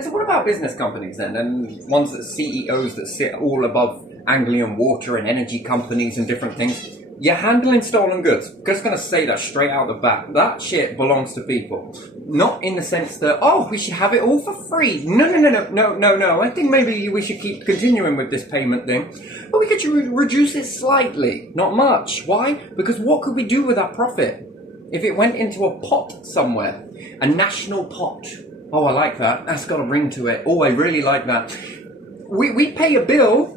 So what about business companies then, and ones that CEOs that sit all above Anglian Water and energy companies and different things? You're handling stolen goods. I'm just going to say that straight out the bat. That shit belongs to people. Not in the sense that, oh, we should have it all for free. No. I think maybe we should keep continuing with this payment thing. But we could reduce it slightly. Not much. Why? Because what could we do with that profit? If it went into a pot somewhere. A national pot. Oh, I like that. That's got a ring to it. Oh, I really like that. We pay a bill.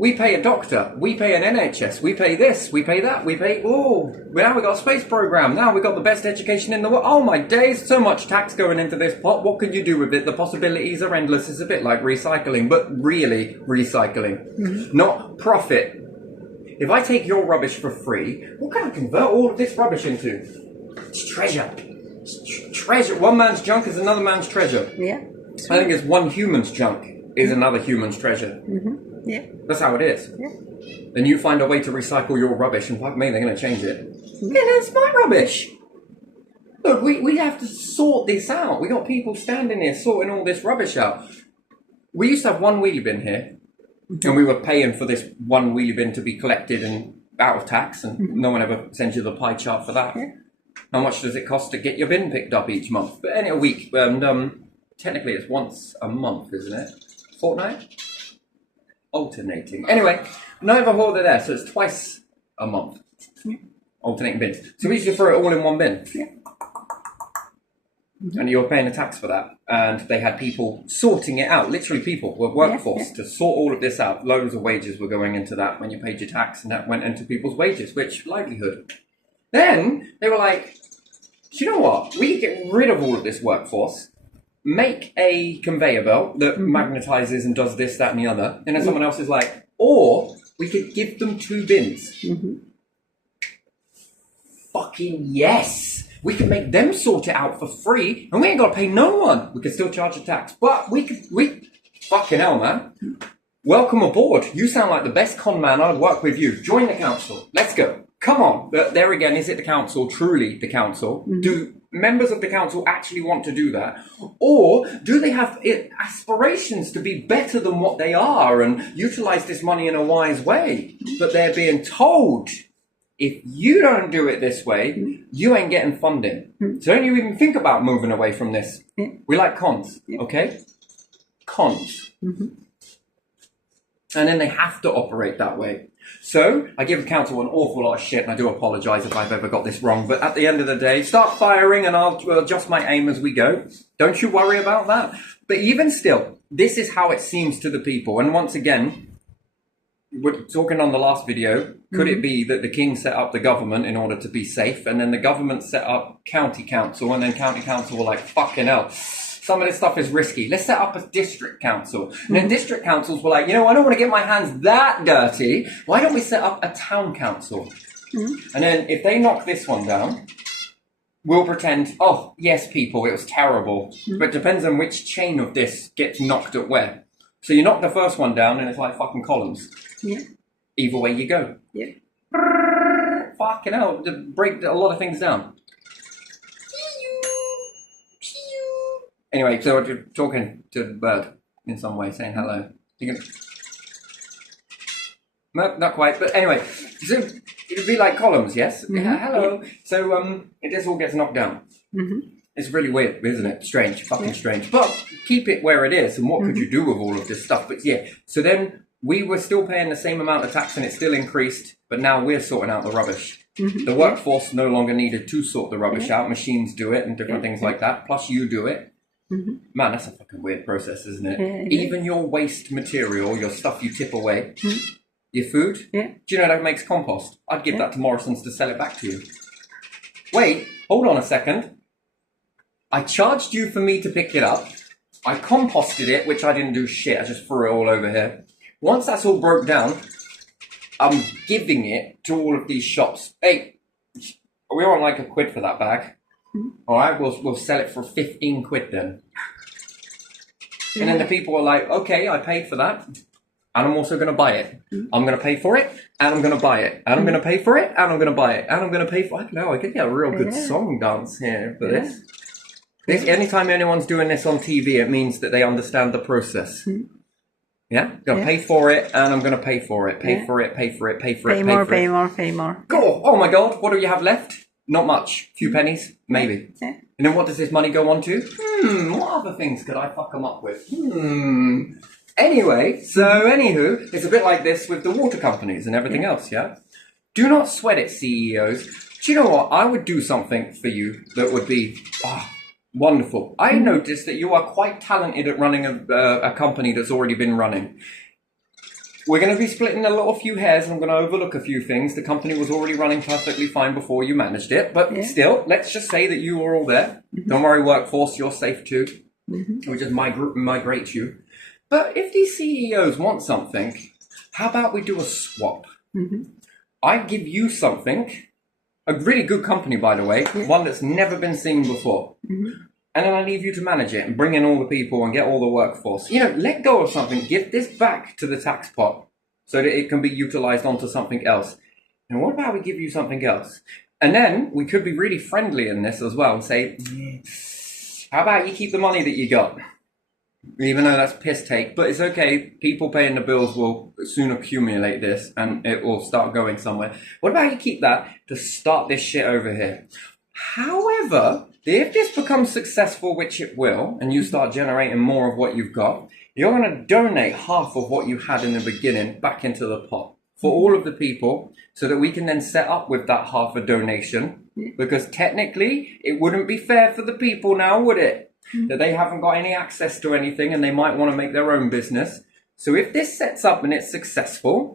We pay a doctor, we pay an NHS, we pay this, we pay that, we pay, now we got a space program, now we got the best education in the world. Oh my days, so much tax going into this pot. What can you do with it? The possibilities are endless. It's a bit like recycling, but really recycling, not profit. If I take your rubbish for free, what can I convert all of this rubbish into? It's treasure. Treasure. One man's junk is another man's treasure. Yeah. I think it's one human's junk is another human's treasure. Yeah. That's how it is. Yeah. Then you find a way to recycle your rubbish, and fuck me, they're going to change it. Yeah, that's my rubbish. Look, we have to sort this out. We got people standing here sorting all this rubbish out. We used to have one wheelie bin here, and we were paying for this one wheelie bin to be collected and out of tax, and no one ever sends you the pie chart for that. Yeah. How much does it cost to get your bin picked up each month? But a week, and technically it's once a month, isn't it? Fortnight? Alternating. Anyway, neither order there, so it's twice a month. Alternating bins. So we used to throw it all in one bin. Yeah. And you were paying a tax for that. And they had people sorting it out. Literally people, with workforce, to sort all of this out. Loads of wages were going into that when you paid your tax, and that went into people's wages, which livelihood. Then they were like, do you know what? We could get rid of all of this workforce, make a conveyor belt that magnetizes and does this, that, and the other. And then someone else is like, or we could give them 2 bins. Fucking yes. We could make them sort it out for free, and we ain't got to pay no one. We could still charge a tax, but we fucking hell, man. Welcome aboard. You sound like the best con man. I'd work with you. Join the council. Let's go. Come on. But there again, is it the council, truly the council? Do members of the council actually want to do that? Or do they have aspirations to be better than what they are and utilize this money in a wise way? But they're being told, if you don't do it this way, you ain't getting funding. So don't you even think about moving away from this. We like cons, okay? Cons. And then they have to operate that way. So I give the council an awful lot of shit, and I do apologise if I've ever got this wrong. But at the end of the day, start firing and I'll adjust my aim as we go. Don't you worry about that. But even still, this is how it seems to the people. And once again, we're talking on the last video, could it be that the king set up the government in order to be safe, and then the government set up county council, and then county council were like, fucking hell, some of this stuff is risky. Let's set up a district council. And then district councils were like, you know, I don't want to get my hands that dirty. Why don't we set up a town council? And then if they knock this one down, we'll pretend, oh, yes, people, it was terrible. But it depends on which chain of this gets knocked at where. So you knock the first one down and it's like fucking columns. Either way you go. Fucking hell, to break a lot of things down. Anyway, so you're talking to the bird in some way, saying hello. You can... No, not quite. But anyway, so it'd be like columns, yes? Hello. So this all gets knocked down. It's really weird, isn't it? Strange, fucking strange. But keep it where it is, and what could you do with all of this stuff? But yeah, so then we were still paying the same amount of tax, and it still increased, but now we're sorting out the rubbish. The workforce no longer needed to sort the rubbish out. Machines do it and different things like that, plus you do it. Man, that's a fucking weird process, isn't it? Even your waste material, your stuff you tip away, your food, do you know that makes compost? I'd give that to Morrison's to sell it back to you. Wait, hold on a second. I charged you for me to pick it up. I composted it, which I didn't do shit. I just threw it all over here. Once that's all broke down, I'm giving it to all of these shops. Hey, we want like £1 for that bag. All right, we'll sell it for 15 quid then. And then the people are like, okay, I paid for that, and I'm also going to buy it. I'm going to pay for it, and I'm going to buy it, and I'm going to pay for it, and I'm going to buy it, and I'm going to pay for it. I don't know, I could get a real good song dance here for this. This, anytime anyone's doing this on TV, it means that they understand the process. Yeah? Gonna pay for it, and I'm gonna pay for it. Pay for it, pay for it, pay for it, Pay more, pay more. Go! Oh my god, what do you have left? Not much. Few pennies? Maybe. Yeah. And then what does this money go on to? What other things could I fuck them up with? Anyway, so anywho, it's a bit like this with the water companies and everything else, yeah? Do not sweat it, CEOs. Do you know what? I would do something for you that would be wonderful. I noticed that you are quite talented at running a company that's already been running. We're going to be splitting a little few hairs and I'm going to overlook a few things. The company was already running perfectly fine before you managed it. But still, let's just say that you were all there. Don't worry, workforce, you're safe too. We just migrate you. But if these CEOs want something, how about we do a swap? I give you something, a really good company, by the way, one that's never been seen before. And then I leave you to manage it and bring in all the people and get all the workforce. You know, let go of something, give this back to the tax pot so that it can be utilized onto something else. And what about we give you something else? And then we could be really friendly in this as well and say, how about you keep the money that you got? Even though that's piss take, but it's okay. People paying the bills will soon accumulate this and it will start going somewhere. What about you keep that to start this shit over here? However, if this becomes successful, which it will, and you start generating more of what you've got, you're going to donate half of what you had in the beginning back into the pot for all of the people so that we can then set up with that half a donation. Because technically, it wouldn't be fair for the people now, would it? That they haven't got any access to anything and they might want to make their own business. So if this sets up and it's successful,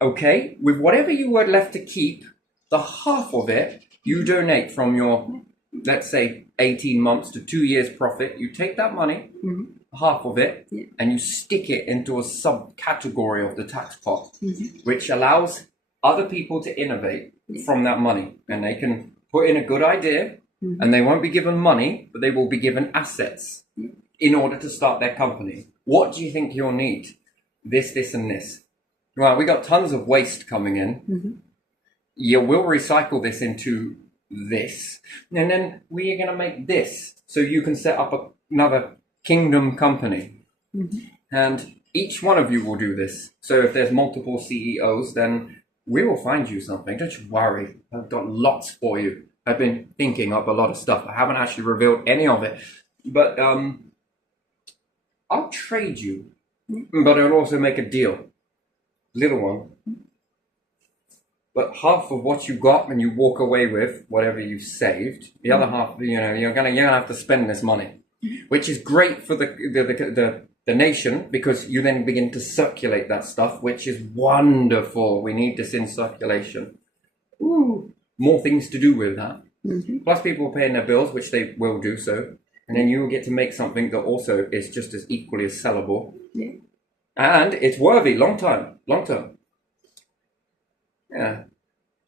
okay, with whatever you were left to keep, the half of it, you donate from your, let's say, 18 months to 2 years profit. You take that money, half of it, and you stick it into a subcategory of the tax pot, which allows other people to innovate from that money. And they can put in a good idea, and they won't be given money, but they will be given assets in order to start their company. What do you think you'll need? This, and this. Well, we got tons of waste coming in. You will recycle this into this. And then we are going to make this. So you can set up another kingdom company. And each one of you will do this. So if there's multiple CEOs, then we will find you something. Don't you worry. I've got lots for you. I've been thinking up a lot of stuff. I haven't actually revealed any of it. But I'll trade you. But I'll also make a deal. Little one. But half of what you got and you walk away with, whatever you've saved, the other half, you know, you're gonna have to spend this money. Which is great for the nation, because you then begin to circulate that stuff, which is wonderful. We need this in circulation. More things to do with that. Plus people are paying their bills, which they will do so. And then you will get to make something that also is just as equally as sellable. And it's worthy, long term. Yeah.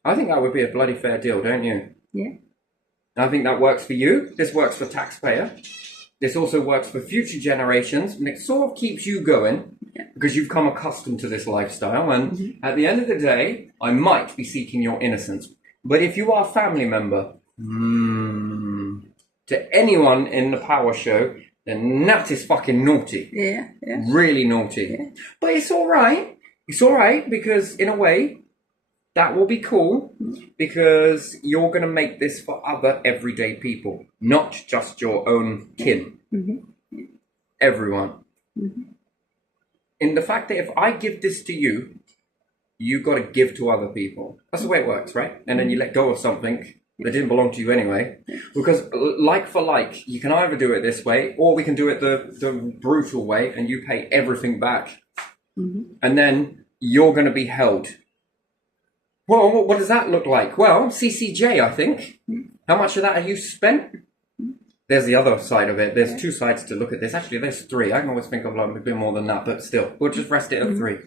I think that would be a bloody fair deal, don't you? I think that works for you. This works for taxpayer. This also works for future generations. And it sort of keeps you going because you've come accustomed to this lifestyle. And at the end of the day, I might be seeking your innocence. But if you are a family member, to anyone in the power show, then that is fucking naughty. Really naughty. But it's all right. It's all right because in a way, that will be cool because you're going to make this for other everyday people, not just your own kin. Everyone. In the fact that if I give this to you, you've got to give to other people. That's the way it works, right? And then you let go of something that didn't belong to you anyway. Because like for like, you can either do it this way, or we can do it the brutal way, and you pay everything back. And then you're going to be held. Well, what does that look like? Well, CCJ, I think. How much of that have you spent? There's the other side of it. There's two sides to look at this. Actually, there's three. I can always think of like a bit more than that, but still, we'll just rest it at three.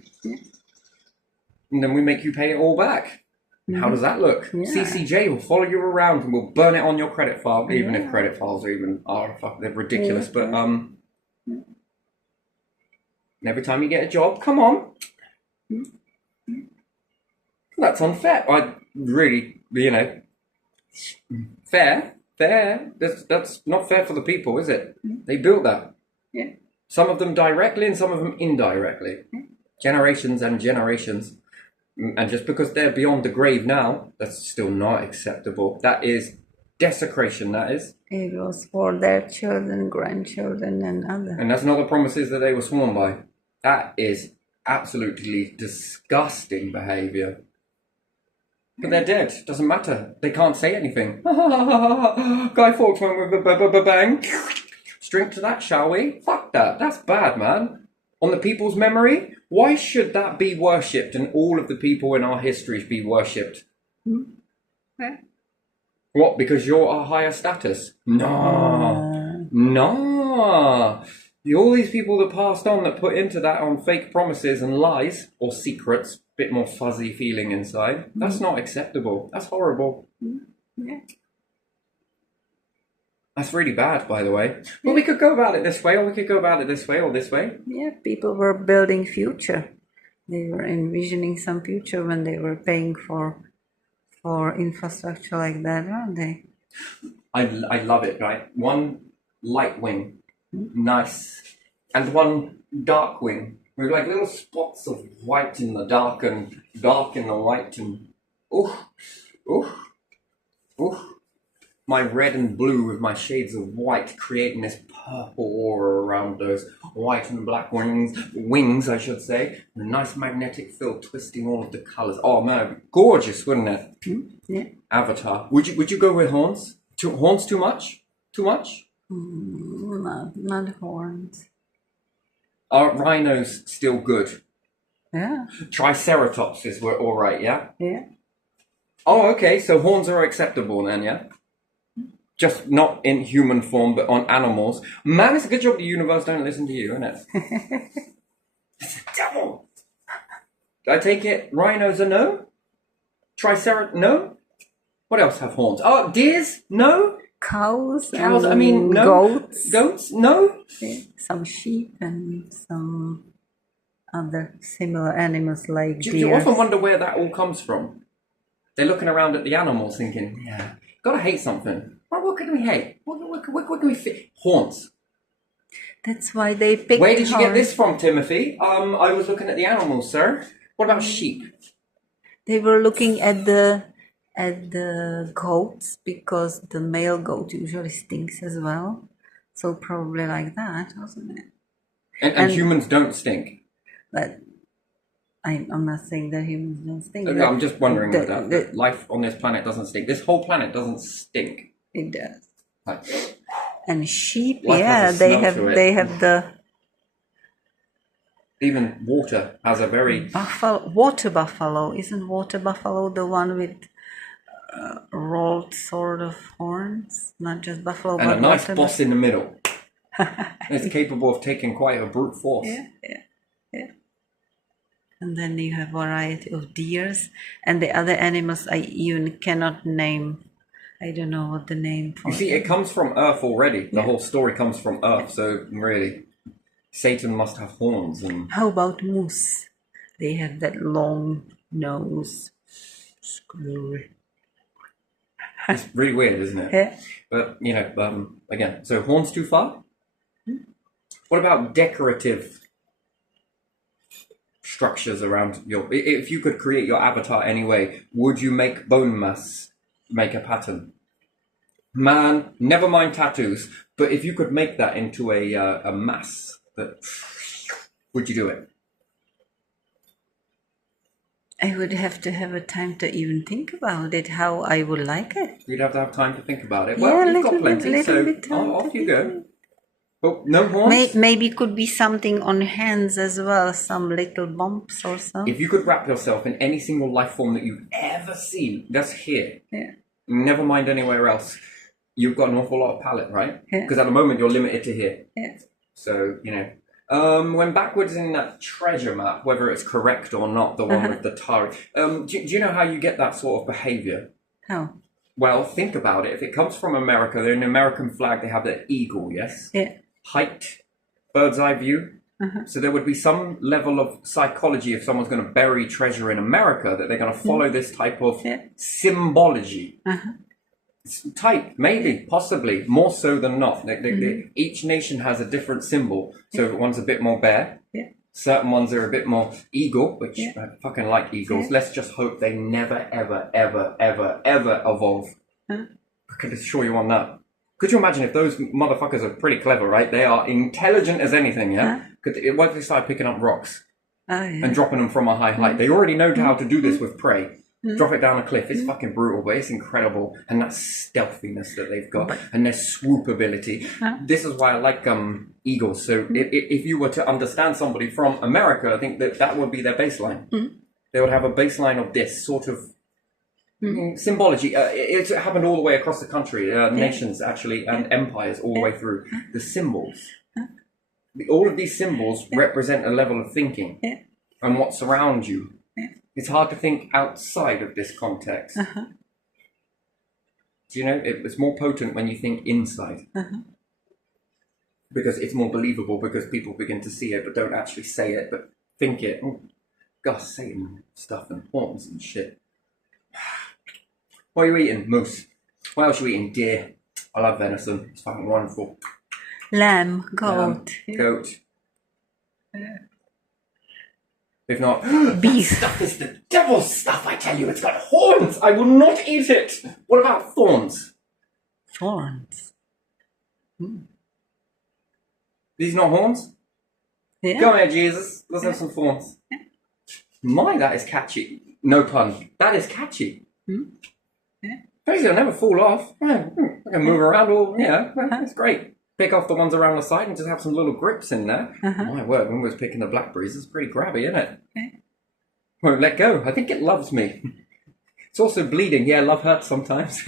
And then we make you pay it all back. How does that look? CCJ will follow you around and will burn it on your credit file, even if credit files they're ridiculous. But every time you get a job, come on. That's unfair. I really, fair. fair. That's not fair for the people, is it? They built that. Yeah. Some of them directly and some of them indirectly. Generations and generations. And just because they're beyond the grave now, that's still not acceptable. That is desecration, that is. It was for their children, grandchildren, and others. And that's not the promises that they were sworn by. That is absolutely disgusting behaviour. But they're dead. Doesn't matter. They can't say anything. Guy Fawkes went with a bang. Straight to that, shall we? Fuck that. That's bad, man. On the people's memory, why should that be worshipped and all of the people in our histories be worshipped? Yeah. What, because you're a higher status? No. No. All these people that passed on that put into that on fake promises and lies or secrets, bit more fuzzy feeling inside, that's not acceptable. That's horrible. Yeah. That's really bad, by the way. Well, we could go about it this way, or we could go about it this way, or this way. Yeah, people were building future. They were envisioning some future when they were paying for infrastructure like that, weren't they? I love it, right? One light wing, nice, and one dark wing with like little spots of white in the dark and dark in the light, and my red and blue with my shades of white creating this purple aura around those white and black wings, I should say. And a nice magnetic field twisting all of the colours. Oh man, gorgeous, wouldn't it? Yeah. Avatar. Would you go with horns? Horns too much? Too much? Not horns. Are rhinos still good? Yeah. Triceratopses were alright, yeah? Yeah. Oh, okay, so horns are acceptable then, yeah? Just not in human form, but on animals. Man, it's a good job the universe don't listen to you, isn't it? It's the devil! I take it rhinos are no? No? What else have horns? Oh, deers? No? Cows, I mean, no. goats. Goats? No? Yeah. Some sheep and some other similar animals like Do deer. you often wonder where that all comes from? They're looking around at the animals thinking, yeah, gotta hate something. What can we hate? What can we fit? Horns. That's why they picked Where did you get horns. this from, Timothy? I was looking at the animals, sir. What about sheep? They were looking at the goats because the male goat usually stinks as well. So probably like that, wasn't it? And humans don't stink. But I'm not saying that humans don't stink. I'm just wondering that life on this planet doesn't stink. This whole planet doesn't stink. It does. Like, And sheep, life yeah, has a they smell have to it. they have the Even water has a very... water buffalo. Isn't water buffalo the one with rolled sort of horns? Not just buffalo, And but a nice water boss in the middle. It's capable of taking quite a brute force. Yeah. And then you have variety of deers and the other animals I even cannot name. I don't know what the name for. You see, it comes from Earth already. The whole story comes from Earth, so really, Satan must have horns. And How about moose? They have that long nose. Scary. it's really weird, isn't it? Yeah. But, again, so horns too far? What about decorative structures around your... If you could create your avatar anyway, would you make bone mass make a pattern? Man, never mind tattoos, but if you could make that into a mass, would you do it? I would have to have a time to even think about it, how I would like it. You'd have to have time to think about it. Yeah, Well, you've got little plenty, bit so time off to you think. go. Oh, no horns? Maybe could be something on hands as well, some little bumps or something. If you could wrap yourself in any single life form that you've ever seen, that's here. Yeah. Never mind anywhere else. You've got an awful lot of palette, right? Yeah. Because at the moment you're limited to here. Yeah. So, when backwards in that treasure map, whether it's correct or not, the one with the tar, do you know how you get that sort of behaviour? How? Well, think about it. If it comes from America, they're an American flag, they have the eagle, yes? Yeah. Height, bird's eye view. So there would be some level of psychology if someone's going to bury treasure in America that they're going to follow this type of Yeah. symbology. It's tight, maybe, possibly, more so than not. Each nation has a different symbol. So one's a bit more bear. Yeah. Certain ones are a bit more eagle, which I fucking like eagles. Let's just hope they never, ever, ever, ever, ever evolve. I can assure you on that. Could you imagine if those motherfuckers are pretty clever, right? They are intelligent as anything, yeah? What if they start picking up rocks and dropping them from a high height? They already know how to do this with prey. Drop it down a cliff. It's fucking brutal, but it's incredible. And that stealthiness that they've got and their swoop ability. This is why I like eagles. So if you were to understand somebody from America, I think that would be their baseline. They would have a baseline of this sort of symbology. It happened all the way across the country, nations actually, and empires all the way through. The symbols. All of these symbols represent a level of thinking and what's around you. It's hard to think outside of this context. You know, it's more potent when you think inside. Because it's more believable, because people begin to see it but don't actually say it, but think it. Oh, God, Satan stuff and horns and shit. What are you eating? Moose. What else are you eating? Deer. I love venison. It's fucking wonderful. Lamb, goat. Goat. If not, Beef. that stuff is the devil's stuff, I tell you. It's got horns. I will not eat it. What about thorns? Thorns. These not horns? Yeah. Go here, Jesus. Let's have some thorns. My, that is catchy. No pun. That is catchy. Crazy, they'll never fall off. I can move around all, it's great. Pick off the ones around the side and just have some little grips in there. My word, when we was picking the blackberries, it's pretty grabby, isn't it? Won't let go. I think it loves me. It's also bleeding. Yeah, love hurts sometimes.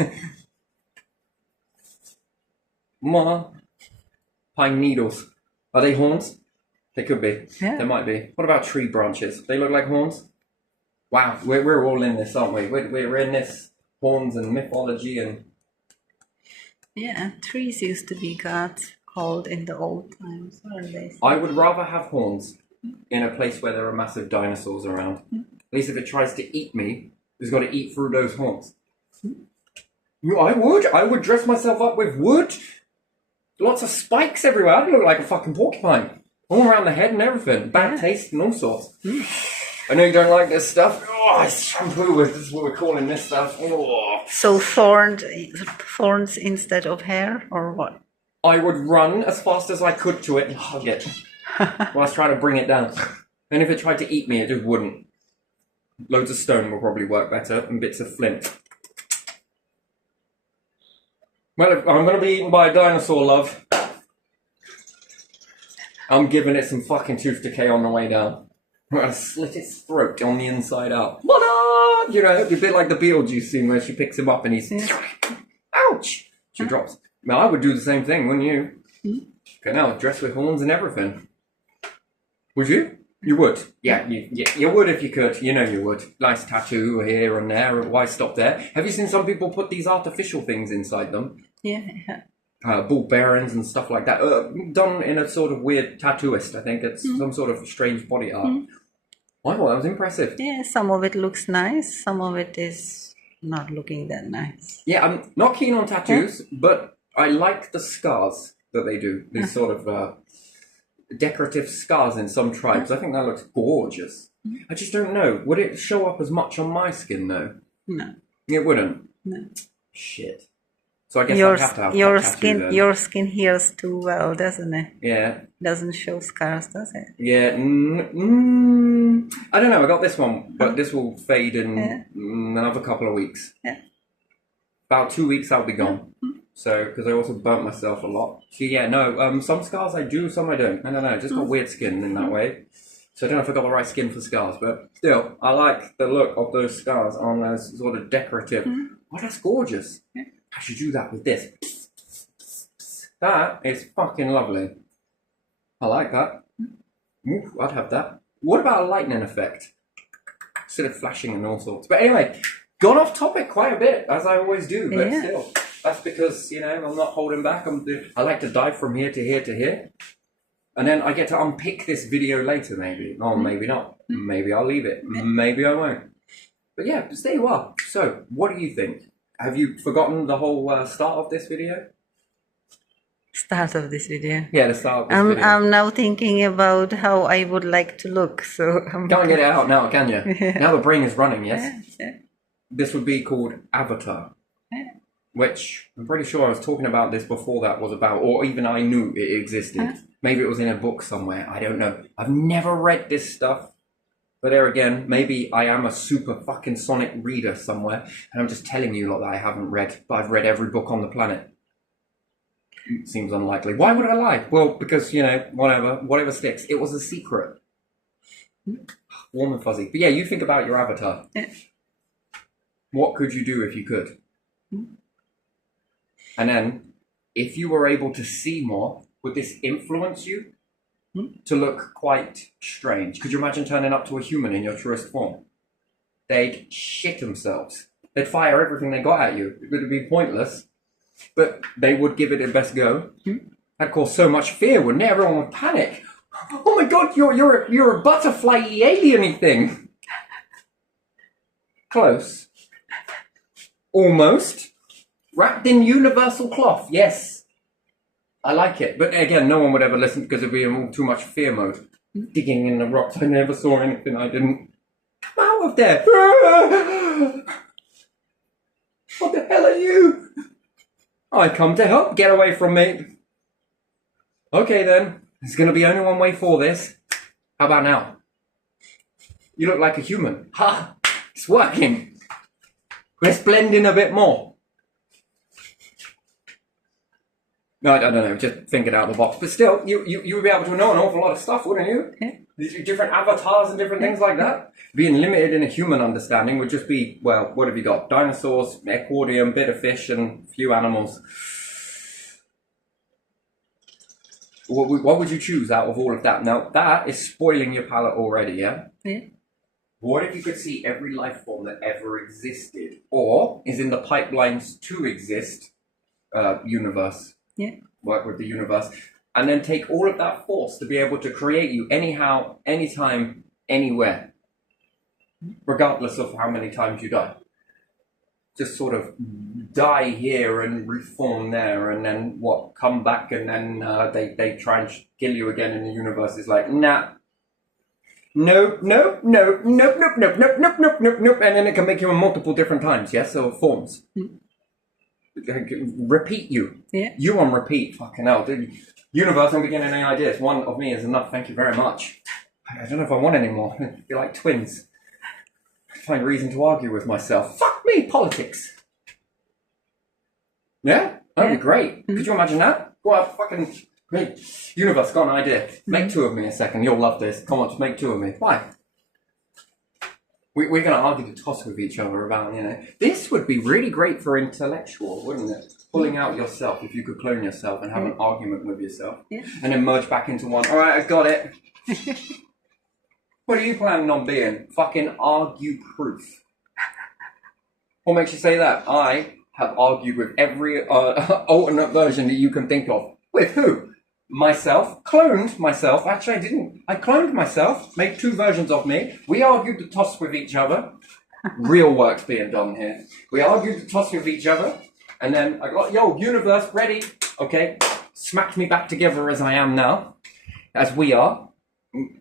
More pine needles. Are they horns? They could be. Yeah. They might be. What about tree branches? They look like horns? Wow, we're all in this, aren't we? We're in this horns and mythology and... Yeah, trees used to be gods called in the old times. What are they? I would rather have horns in a place where there are massive dinosaurs around. At least if it tries to eat me, it's got to eat through those horns. I would dress myself up with wood. Lots of spikes everywhere. I'd look like a fucking porcupine. All around the head and everything. Bad taste and all sorts. I know you don't like this stuff. Oh, it's shampoo. This is what we're calling this stuff. Oh. So thorns instead of hair, or what? I would run as fast as I could to it and hug it whilst trying to bring it down. Then if it tried to eat me, it just wouldn't. Loads of stone will probably work better, and bits of flint. Well, if I'm going to be eaten by a dinosaur, love, I'm giving it some fucking tooth decay on the way down. I'm going to slit its throat on the inside out. You know, it'd be a bit like the Beetlejuice scene where she picks him up and he's... Ouch! She drops. Now, I would do the same thing, wouldn't you? Okay, now, dress with horns and everything. Would you? You would. Yeah, you would if you could. You know you would. Nice tattoo here and there. Why stop there? Have you seen some people put these artificial things inside them? Yeah. Ball bearings and stuff like that. Done in a sort of weird tattooist, I think. It's some sort of strange body art. I thought that was impressive. Yeah, some of it looks nice. Some of it is not looking that nice. Yeah, I'm not keen on tattoos, but I like the scars that they do. These sort of decorative scars in some tribes. I think that looks gorgeous. I just don't know. Would it show up as much on my skin, though? No. It wouldn't? No. Shit. So I guess I'd have to have that tattoo then. Your skin heals too well, doesn't it? Yeah. Doesn't show scars, does it? Yeah. I don't know. I got this one, but this will fade in another couple of weeks. Yeah. About 2 weeks, I'll be gone. So, because I also burnt myself a lot. So yeah, no. Some scars I do, some I don't. I don't know. Just got weird skin in that way. So I don't know if I got the right skin for scars, but still, I like the look of those scars on those sort of decorative. Oh, that's gorgeous. Yeah. I should do that with this. That is fucking lovely. I like that. Ooh, I'd have that. What about a lightning effect? Instead of flashing and all sorts. But anyway, gone off topic quite a bit, as I always do, but still. That's because, you know, I'm not holding back. I like to dive from here to here to here. And then I get to unpick this video later, maybe. Oh, maybe not. Maybe I'll leave it. Maybe I won't. But yeah, just there you are. So, what do you think? Have you forgotten the whole start of this video? Start of this video. Yeah, the start of this video. I'm now thinking about how I would like to look. So I'm Can't get it out now, can you? Yeah. Now the brain is running, yes? Yeah. This would be called Avatar. Yeah. Which I'm pretty sure I was talking about this before that was about, or even I knew it existed. Maybe it was in a book somewhere. I don't know. I've never read this stuff. But there again, maybe I am a super fucking sonic reader somewhere, and I'm just telling you lot that I haven't read, but I've read every book on the planet. Seems unlikely. Why would I lie? Well, because, you know, whatever sticks. It was a secret. Warm and fuzzy. But yeah, you think about your avatar. Yeah. What could you do if you could? And then, if you were able to see more, would this influence you to look quite strange? Could you imagine turning up to a human in your truest form? They'd shit themselves. They'd fire everything they got at you. It would be pointless, but they would give it their best go. That'd cause so much fear, wouldn't it? Everyone would panic. Oh my god, you're a butterfly alien-y thing. Close. Almost. Wrapped in universal cloth, yes. I like it. But again, no one would ever listen because it'd be in too much fear mode. Digging in the rocks, I never saw anything I didn't. Come out of there! What the hell are you? I come to help. Get away from me. Okay then, there's going to be only one way for this. How about now? You look like a human. Ha! It's working. Let's blend in a bit more. No, I don't know, just think it out of the box. But still, you would be able to know an awful lot of stuff, wouldn't you? Yeah. These different avatars and different things like that. Being limited in a human understanding would just be, well, what have you got? Dinosaurs, aquarium, bit of fish, and a few animals. What would you choose out of all of that? Now, that is spoiling your palate already, yeah? Yeah. What if you could see every life form that ever existed, or is in the pipelines to exist, universe? Yeah. Work with the universe, and then take all of that force to be able to create you anyhow, anytime, anywhere, regardless of how many times you die. Just sort of die here and reform there, and then what? Come back, and then they try and kill you again, and the universe is like, nah. Nope, nope, nope, nope, nope, nope, nope, nope, nope, nope, nope, and then it can make you in multiple different times, yes? So forms. Repeat you. Yeah. You on repeat. Fucking hell. Dude. Universe, I'm beginning any ideas. One of me is enough. Thank you very much. I don't know if I want any more. You're like twins. I find reason to argue with myself. Fuck me, politics. Yeah? That'd be great. Could you imagine that? Go out, fucking... Great. Universe, got an idea. Make two of me a second. You'll love this. Come on, just make two of me. Why? We're going to argue the toss with each other about, you know. This would be really great for intellectual, wouldn't it? Pulling out yourself, if you could clone yourself and have an argument with yourself. Yeah. And then merge back into one. All right, I got it. What are you planning on being? Fucking argue-proof. What makes you say that? I have argued with every alternate version that you can think of. With who? Myself, cloned myself. Actually, I didn't. I cloned myself, made two versions of me. We argued the toss with each other. Real work's being done here. We argued the toss with each other, and then I got, yo, universe, ready. Okay, smacked me back together as I am now. As we are.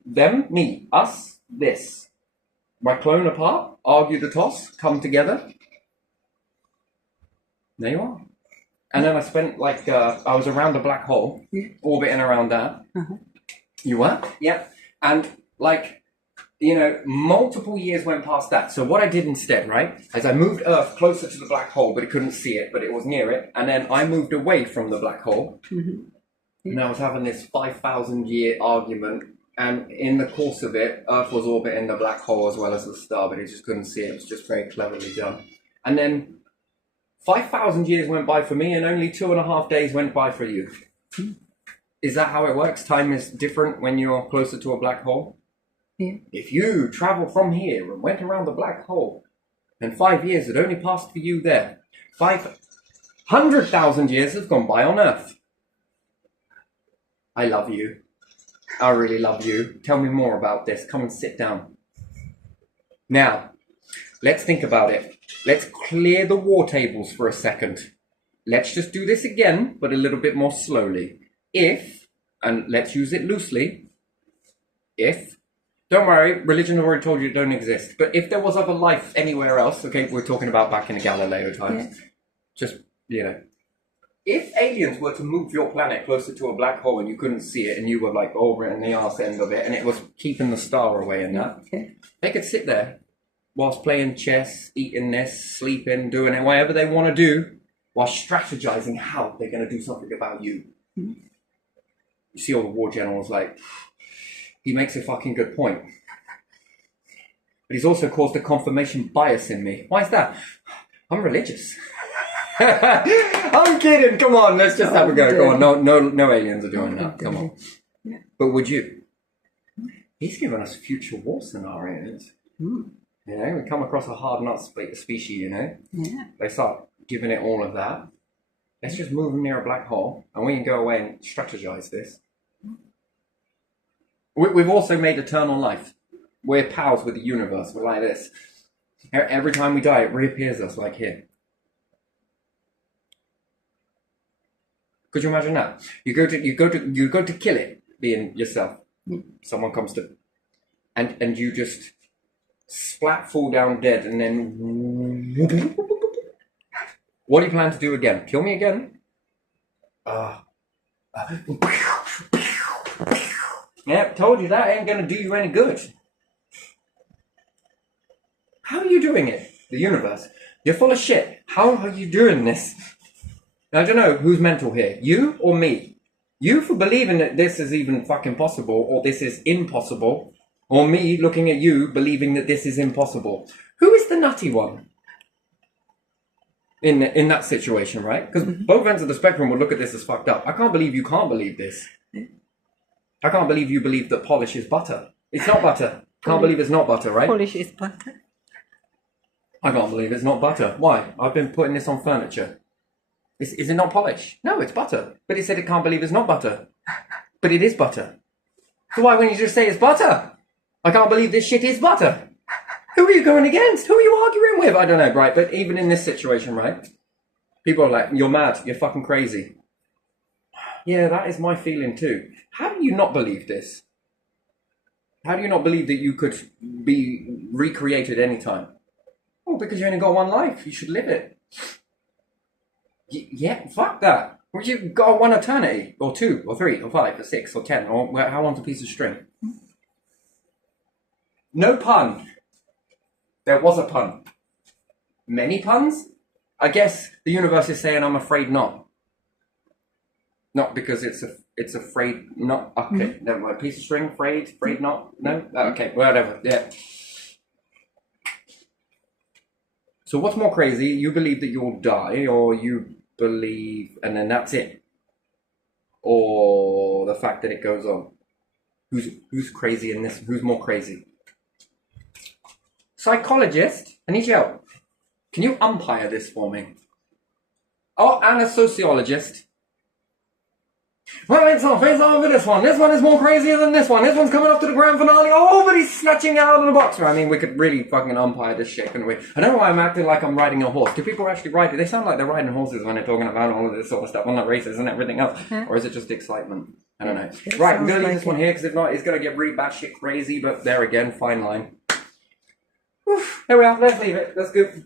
Them, me, us, this. My clone apart, argue the toss, come together. There you are. And then I spent I was around a black hole, orbiting around that. You were? Yeah. And multiple years went past that. So what I did instead, right, is I moved Earth closer to the black hole, but it couldn't see it, but it was near it. And then I moved away from the black hole. And I was having this 5,000 year argument. And in the course of it, Earth was orbiting the black hole as well as the star, but it just couldn't see it. It was just very cleverly done. And then 5,000 years went by for me and only 2.5 days went by for you. Is that how it works? Time is different when you're closer to a black hole? Yeah. If you travel from here and went around the black hole, then 5 years had only passed for you there. 500,000 years have gone by on Earth. I love you. I really love you. Tell me more about this. Come and sit down. Now, let's think about it. Let's clear the war tables for a second. Let's just do this again, but a little bit more slowly. If, and let's use it loosely, if, don't worry, religion already told you it don't exist, but if there was other life anywhere else, okay, we're talking about back in the Galileo times, just, you know, if aliens were to move your planet closer to a black hole and you couldn't see it and you were like over in the arse end of it and it was keeping the star away and that, they could sit there whilst playing chess, eating this, sleeping, doing it, whatever they want to do, while strategizing how they're going to do something about you. You see all the war generals like, he makes a fucking good point. But he's also caused a confirmation bias in me. Why is that? I'm religious. I'm kidding. Come on, let's just have a go. Come on, no aliens are doing that. Come on. But would you? He's given us future war scenarios. You know, we come across a hard nut species, you know. Yeah. They start giving it all of that. Let's just move them near a black hole and we can go away and strategize this. We've also made eternal life. We're pals with the universe. We're like this. Every time we die, it reappears us like here. Could you imagine that? You go to kill it, being yourself. Someone comes to, and you just splat, fall down dead, and then what do you plan to do again? Kill me again? Yep, told you that ain't gonna do you any good. How are you doing it? The universe. You're full of shit. How are you doing this? I don't know who's mental here. You or me? You for believing that this is even fucking possible or this is impossible. Or me looking at you believing that this is impossible. Who is the nutty one? In that situation, right? Because both ends of the spectrum would look at this as fucked up. I can't believe you can't believe this. I can't believe you believe that polish is butter. It's not butter. Can't believe it's not butter, right? Polish is butter. I can't believe it's not butter. Why? I've been putting this on furniture. Is it not polish? No, it's butter. But it said it can't believe it's not butter. But it is butter. So why wouldn't you just say it's butter? I can't believe this shit is butter. Who are you going against? Who are you arguing with? I don't know, right? But even in this situation, right? People are like, you're mad. You're fucking crazy. Yeah, that is my feeling too. How do you not believe this? How do you not believe that you could be recreated anytime? Oh, because you only got one life. You should live it. Yeah, fuck that. Well, you've got one eternity, or 2, or 3, or 5, or 6, or 10, or how long's a piece of string? No pun. There was a pun. Many puns? I guess the universe is saying I'm afraid not. Not because it's afraid not. Okay, never mind. Piece of string, afraid not. No? Okay, whatever. Yeah. So what's more crazy? You believe that you'll die, or you believe, and then that's it, or the fact that it goes on. Who's crazy in this? Who's more crazy? Psychologist, I need your help. Can you umpire this for me? Oh, and a sociologist. Well, it's off over this one. This one is more crazier than this one. This one's coming up to the grand finale. Oh, but he's snatching out of the box. I mean, we could really fucking umpire this shit, couldn't we? I don't know why I'm acting like I'm riding a horse. Do people actually ride it? They sound like they're riding horses when they're talking about all of this sort of stuff on the races and everything else. Or is it just excitement? I don't know. Right, I'm going to leave this one here because if not, it's going to get really batshit crazy. But there again, fine line. Whew, there we are. Let's leave it. That's good.